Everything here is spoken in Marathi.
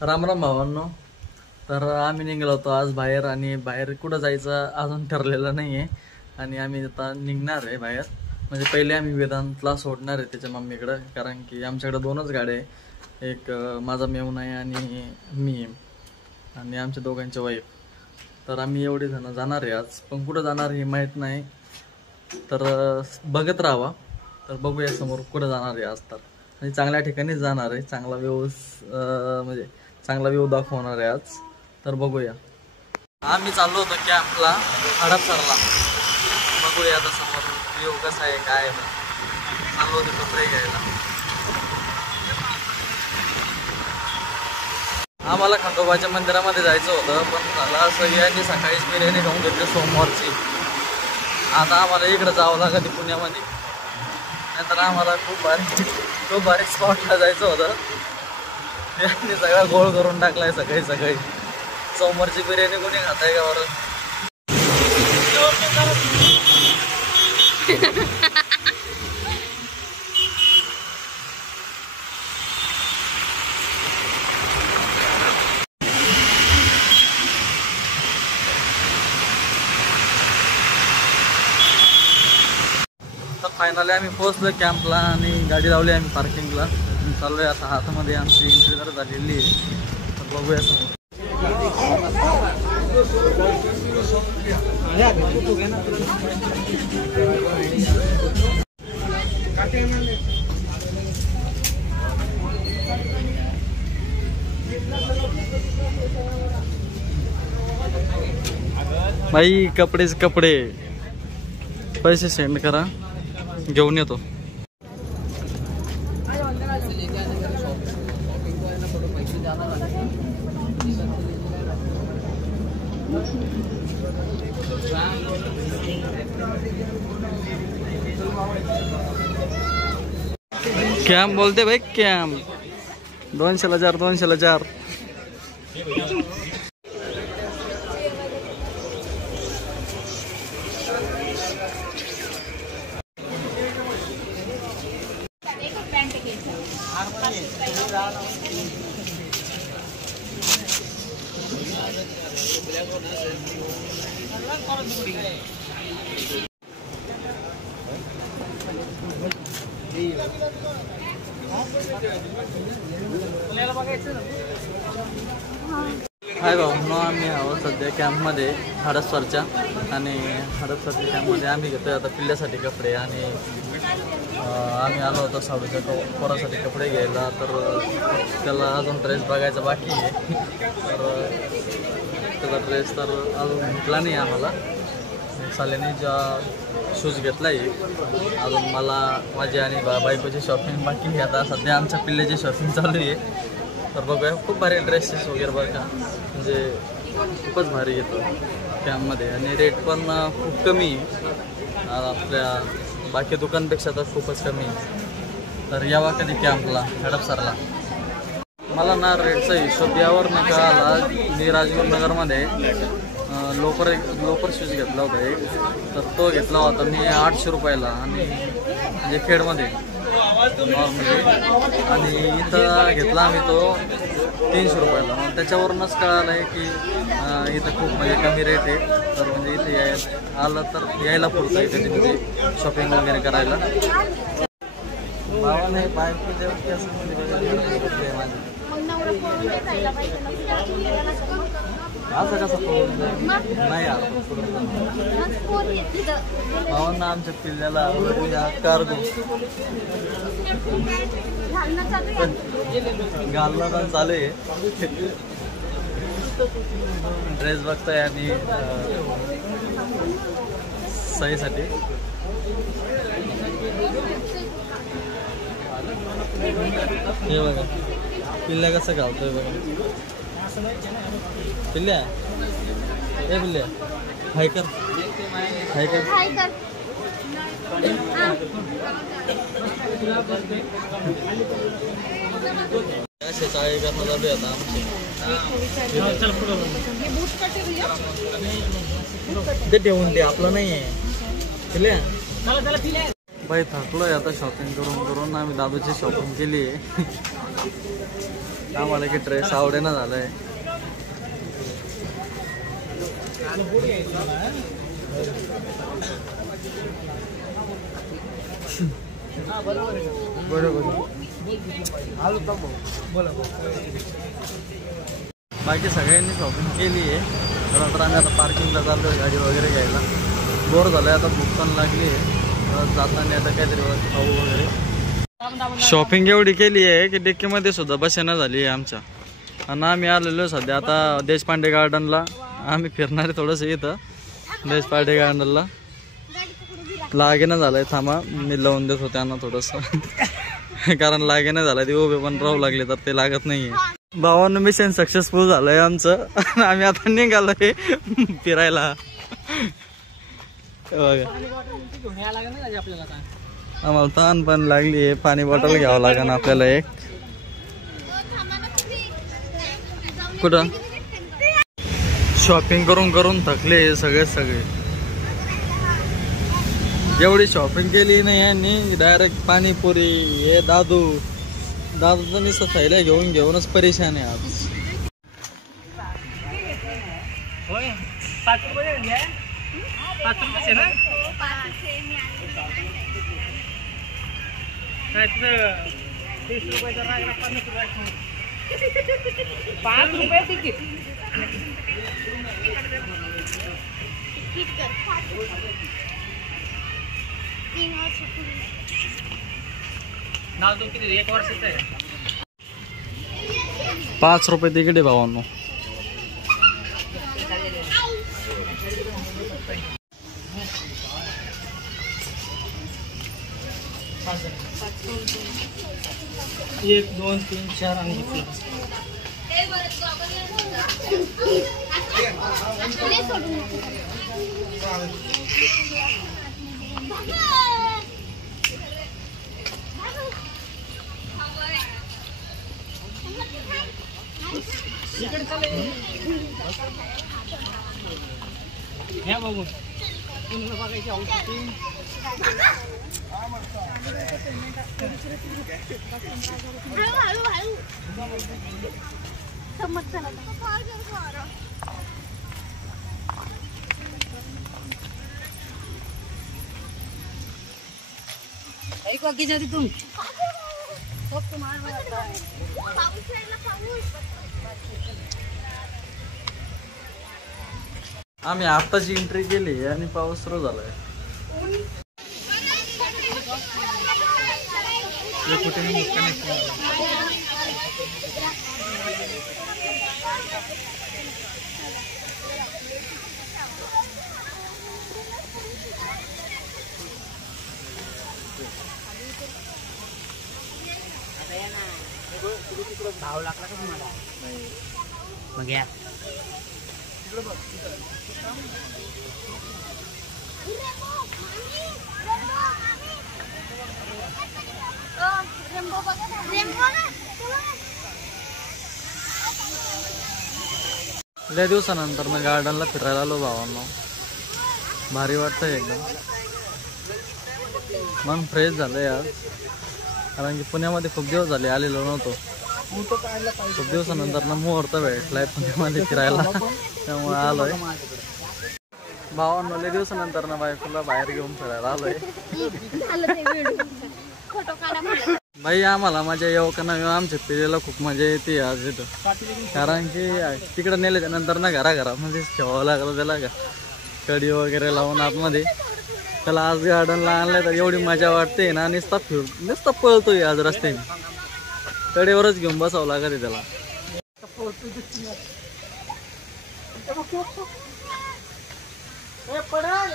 राम राम भावांनो. तर आम्ही निघालो होतो आज बाहेर आणि बाहेर कुठं जायचं अजून ठरलेलं नाही आहे आणि आम्ही आता निघणार आहे बाहेर. म्हणजे पहिले आम्ही वेदांतला सोडणार आहे त्याच्या मम्मीकडं, कारण की आमच्याकडे दोनच गाड्या आहे, एक माझा मेवून आहे आणि मी आणि आमच्या दोघांच्या वाईफ. तर आम्ही एवढे जण जाणार आहे आज, पण कुठं जाणार हे माहीत नाही, तर बघत राहावा. तर बघूया समोर कुठं जाणार आहे आज. तर म्हणजे चांगल्या ठिकाणीच जाणार आहे, चांगला म्हणजे चांगला व्ह्यू दाखवणार आहे आज. तर बघूया. आम्ही चाललो होतो कॅम्पला हडपसरला, बघूया आता समोर व्ह्यू कसा आहे काय आहे. चाललो होते कपडे घ्यायला. आम्हाला खंडोबाच्या मंदिरामध्ये जायचं होतं, पण मला असं यांनी सकाळीच बिर्याणी खाऊन घेतली सोमवारची. आता आम्हाला इकडं जावं लागत पुण्यामध्ये, नंतर आम्हाला खूप बारीक स्पॉटला जायचं होतं. यांनी सगळा गोळ करून टाकलाय सकाळी सकाळी. सोमवारची बिर्याणी कोणी खात आहे का बरं? तर फायनली आम्ही पोहोचलो कॅम्पला आणि गाडी लावली आम्ही पार्किंगला. चाललोय आता. हातामध्ये आमची एंट्री तर झालेली आहे, तर बघूया समोर. भाई कपडेच कपडे, पैसे सेंड करा, घेऊन येतो. कॅम्प बोलते भाई, कॅम्प 200 ला 4. हाय भाऊ, आम्ही आहोत सध्या कॅम्पमध्ये हडपसरच्या, आणि हडपसरच्या कॅम्पमध्ये आम्ही घेतोय आता पिल्ल्यासाठी कपडे. आणि आम्ही आलो होतो साडूच्या पोरासाठी कपडे घ्यायला, तर त्याला अजून ड्रेस बघायचा बाकी आहे. तर त्याचा ड्रेस तर अजून भेटला नाही आम्हाला. साल्याने शूज घेतला आहे, अजून मला माझी आणि बायकोची शॉपिंग बाकी आहे. आता सध्या आमच्या पिल्ल्याची शॉपिंग चालू आहे. तर बघूया, खूप भारी ड्रेसेस वगैरे बघा, म्हणजे खूपच भारी येतो कॅम्पमध्ये आणि रेट पण खूप कमी आहे आपल्या बाकी दुकानपेक्षा, तर खूपच कमी आहे. तर यावा कधी कॅम्पला हडपसरला. मला ना रेटचा हिशोब यावर नका आला. मी राजगुरुनगरमध्ये लोपर शूज घेतला होता एक, तर तो घेतला होता मी 800 रुपयाला, आणि म्हणजे खेडमध्ये नॉर्मली. आणि इथं घेतला आम्ही तो 300 रुपयाला. मग त्याच्यावरूनच कळालं आहे की इथं खूप म्हणजे कमी रेट आहे. तर म्हणजे इथे आलं तर यायला पुरतं इथे म्हणजे शॉपिंग वगैरे करायला. भावाने बायको असं कसं नाही भावांना आमच्या पिल्ल्याला कार्गो घालणं पण चालू आहे. ड्रेस बघताय आणि सहीसाठी. हे बघा पिल्ल्या कसं घालतोय बघा. पिल्ल्या ए पिल्ल्या हाय कर, हाय कर. असे चाळी करणं चालू आहे आता आमचे. ते ठेवून दे, आपलं नाही आहे. पिल्ल्या भाई थकलोय आता शॉपिंग करून करून. आम्ही दादूची शॉपिंग केली आहे आम्हाला की ड्रेस आवडेना झालाय. बाकी सगळ्यांनी शॉपिंग केली आहे. तर आम्ही आता पार्किंगला चाललो गाडी वगैरे घ्यायला. बोर झालंय आता, भूक पण लागली आहे. जाताना आता काहीतरी खाऊ वगैरे. शॉपिंग एवढी केली आहे की डिक्कीमध्ये सुद्धा बसेना झाली आहे आमच्या. आणि आम्ही आलेलो सध्या आता देशपांडे गार्डनला. आम्ही फिरणारे थोडंसं इथं देशपांडे गार्डनला. लागेना झालंय, थांबा मी लावून देत होते त्यांना थोडंसं. कारण लागेना झालं, ते उभे पण राहू लागले तर ते लागत नाहीये. भावानं मिशन सक्सेसफुल झालंय आमचं. आम्ही आता निघालोय फिरायला. आम्हाला तहान पण लागली आहे, पाणी बॉटल घ्यावं लागेल आपल्याला एक. कुठं शॉपिंग करून करून थकले सगळे. एवढी शॉपिंग केली नाही यांनी, डायरेक्ट पाणीपुरी. हे दादूचं नुसतं थैल्या घेऊनच परेशान आहे आज. ₹5 तिकीट. नाव किती 1 वर्षाचं आहे. ₹5 तिकीट आहे भावांनो. एक 2 3 4 आणि घ्या बघून पुन्हा बघायची औषधी. आम्ही आत्ताची एंट्री केली आणि पाऊस सुरू झालाय. भाव लागला का तुम्हाला? मग या लय दिवसानंतर ना गार्डनला फिरायला आलो भावांनो. भारी वाटतंय एकदम, मन फ्रेश झालंय आज. कारण की पुण्यामध्ये खूप दिवस झाले आलेलो नव्हतो. खूप दिवसानंतर ना मुहूर्त भेटलाय पुण्यामध्ये फिरायला, त्यामुळे आलोय. भावांनो लय दिवसानंतर ना बायकोला बाहेर घेऊन फिरायला आलोय. भाई आम्हाला मजा येऊ का नाही, आमच्या पिढीला खूप मजा येते आज इथं. कारण की तिकडे नेल्याच्या नंतर ना घराघरामध्ये ठेवावं लागलं त्याला का कडी वगैरे लावून आतमध्ये. त्याला आज गार्डनला आणलंय तर एवढी मजा वाटते ना. नुसता पळतोय आज रस्त्याने. कडेवरच घेऊन बसावं लागत त्याला. पडल